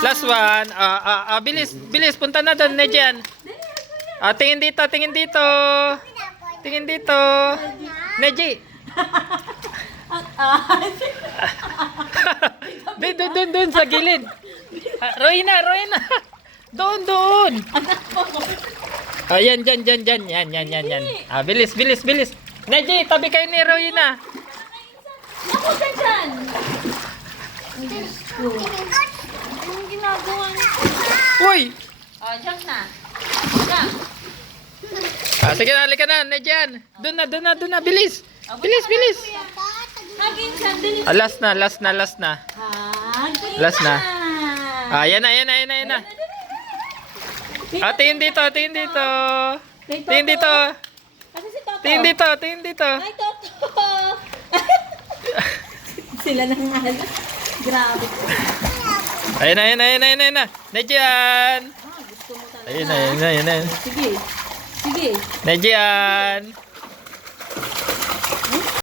Last one. Bilis, bilis. Punta na doon, Nejian. Tingin dito, tingin dito. Tingin dito. Neji. Doon sa gilid. Royna. Doon. Yan, dyan. Yan. Bilis. Neji, tabi kayo ni Royna. Ako dyan. Anong ginagawa niyo? Uy! Jump na. Jump. Sige na, halika na, Nejian. Doon na. Bilis. Bilis. Hagin siya. Dali. Last na. Hagin Last na. Yan na. Tingin dito. Tingin dito. Kasi si Toto. Tingin dito. Ay, Toto. Sila nang nahal. Grabe. Ayun na. Nejian. Gusto mo talaga. Ayun na. Sige. Nejian.